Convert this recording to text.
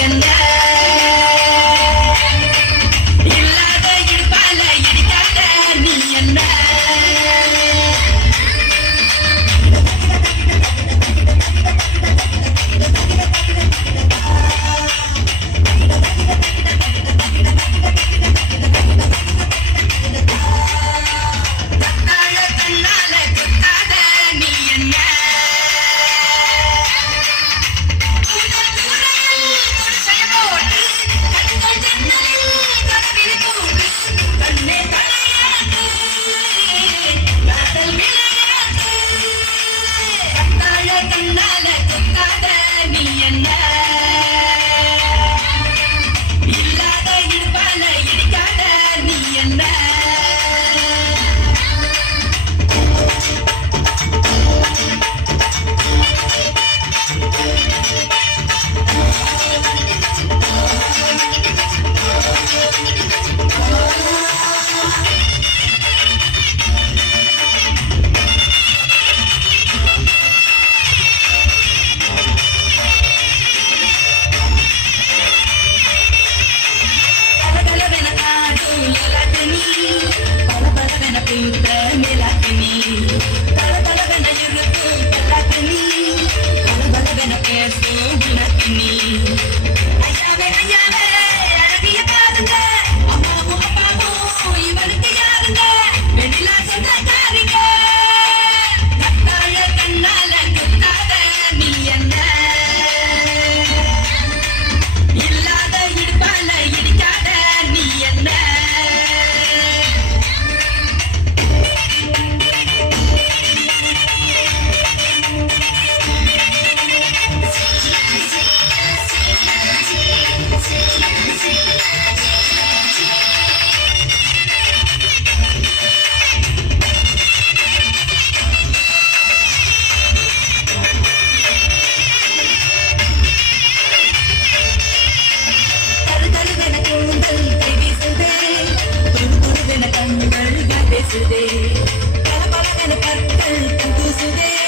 and you know. கற்கள் தன் கூசுதே